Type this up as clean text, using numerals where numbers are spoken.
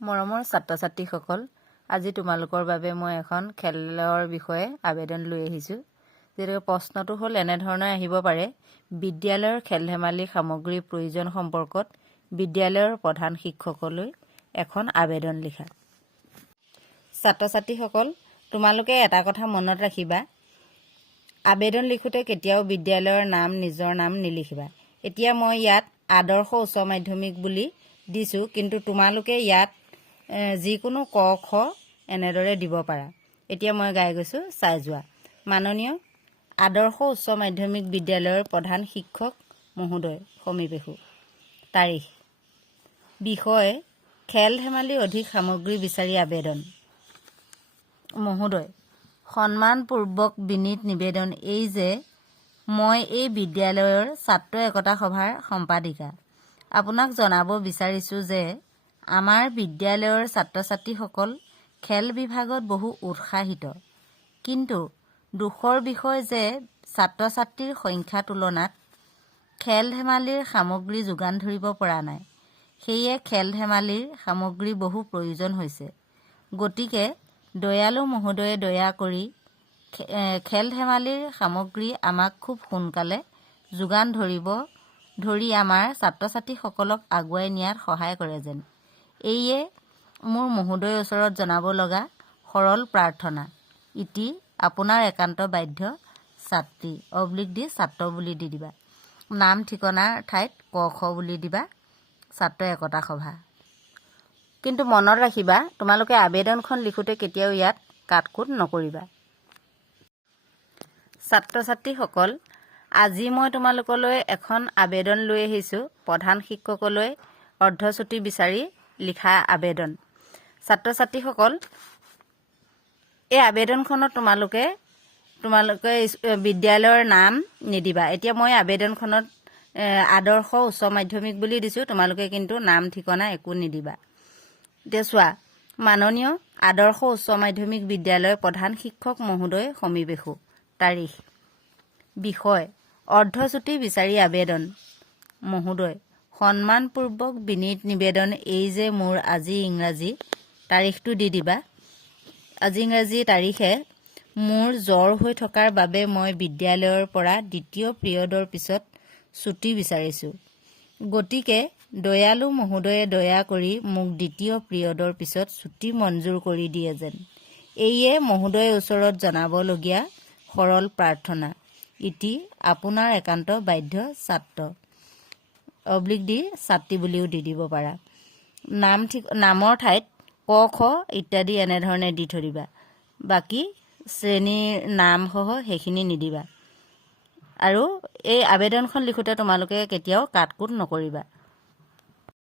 মৰমৰ ছাত্ৰ-ছাত্ৰীসকল, আজি তোমালোকৰ বাবে মই এখন খেলৰ বিষয়ে আবেদন লৈ আহিছোঁ। যিহেতু প্ৰশ্নটো হ'ল এনেধৰণৰ আহিব পাৰে, বিদ্যালয়ৰ খেল-ধেমালি সামগ্ৰীৰ প্ৰয়োজন সম্পৰ্কত বিদ্যালয়ৰ প্ৰধান শিক্ষকলৈ এখন আবেদন লিখা। ছাত্ৰ-ছাত্ৰীসকল, তোমালোকে এটা কথা মনত ৰাখিবা, আবেদন লিখোঁতে কেতিয়াও বিদ্যালয়ৰ নাম, নিজৰ নাম নিলিখিবা। এতিয়া মই ইয়াত আদৰ্শ উচ্চ মাধ্যমিক বুলি দিছোঁ, কিন্তু তোমালোকে ইয়াত যিকোনো ক খ এনেদৰে দিব পাৰা। এতিয়া মই গাই গৈছোঁ, চাই যোৱা। মাননীয় আদৰ্শ উচ্চ মাধ্যমিক বিদ্যালয়ৰ প্ৰধান শিক্ষক মহোদয় সমীপেশু। তাৰিখ, বিষয় খেল-ধেমালি অধিক সামগ্ৰী বিচাৰি আবেদন। মহোদয়, সন্মানপূৰ্বক বিনীত নিবেদন এই যে মই এই বিদ্যালয়ৰ ছাত্ৰ একতা সভাৰ সম্পাদিকা। আপোনাক জনাব বিচাৰিছোঁ যে আমাৰ বিদ্যালয়ৰ ছাত্ৰ-ছাত্ৰীসকল খেল বিভাগত বহু উৎসাহিত, কিন্তু দুখৰ বিষয় যে ছাত্ৰ-ছাত্ৰীৰ সংখ্যাৰ তুলনাত খেল-ধেমালিৰ সামগ্ৰী যোগান ধৰিব পৰা নাই। সেয়ে খেল-ধেমালিৰ সামগ্ৰী বহু প্ৰয়োজন হৈছে। গতিকে দয়ালু মহোদয়ে দয়া কৰি খেল-ধেমালিৰ সামগ্ৰী আমাক খুব সোনকালে যোগান ধৰি আমাৰ ছাত্ৰ-ছাত্ৰীসকলক আগুৱাই নিয়াত সহায় কৰে যেন। এইয়ে মোৰ মহোদয়ৰ ওচৰত জনাব লগা সৰল প্ৰাৰ্থনা। ইতি আপোনাৰ একান্ত বাধ্য ছাত্ৰী / ছাত্ৰ বুলি দি দিবা। নাম ঠিকনাৰ ঠাইত ক খ বুলি দিবা, ছাত্ৰ একতা সভা। কিন্তু মনত ৰাখিবা, তোমালোকে আবেদনখন লিখোঁতে কেতিয়াও ইয়াত কাটকুট নকৰিবা। ছাত্ৰ-ছাত্ৰীসকল, আজি মই তোমালোকলৈ এখন আবেদন লৈ আহিছোঁ, প্ৰধান শিক্ষকলৈ অৰ্ধচুটি বিচাৰি লিখা আবেদন। ছাত্ৰ-ছাত্ৰীসকল, এই আবেদনখনত তোমালোকে বিদ্যালয়ৰ নাম নিদিবা। এতিয়া মই আবেদনখনত আদৰ্শ উচ্চ মাধ্যমিক বুলি দিছোঁ, তোমালোকে কিন্তু নাম ঠিকনা একো নিদিবা। এতিয়া চোৱা, মাননীয় আদৰ্শ উচ্চ মাধ্যমিক বিদ্যালয়ৰ প্ৰধান শিক্ষক মহোদয় সমীপেশু। তাৰিখ, বিষয় অৰ্ধচুটি বিচাৰি আবেদন। মহোদয়, সন্মানপূৰ্বক বিনীত নিবেদন এই যে মোৰ আজি ইংৰাজী তাৰিখটো দি দিবা। আজি ইংৰাজী তাৰিখে মোৰ জ্বৰ হৈ থকাৰ বাবে মই বিদ্যালয়ৰ পৰা দ্বিতীয় পিৰিয়ডৰ পিছত ছুটি বিচাৰিছোঁ। গতিকে দয়ালু মহোদয়ে দয়া কৰি মোক দ্বিতীয় পিৰিয়ডৰ পিছত ছুটি মঞ্জুৰ কৰি দিয়ে যেন। এইয়ে মহোদয়ৰ ওচৰত জনাবলগীয়া সৰল প্ৰাৰ্থনা। ইতি আপোনাৰ একান্ত বাধ্য ছাত্ৰ / ছাত্ৰী বুলিও দি দিব পাৰা। নামৰ ঠাইত ক খ ইত্যাদি এনেধৰণে দি থৈ দিবা। বাকী শ্ৰেণীৰ নামসহ সেইখিনি নিদিবা। আৰু এই আবেদনখন লিখোঁতে তোমালোকে কেতিয়াও কাটকুট নকৰিবা।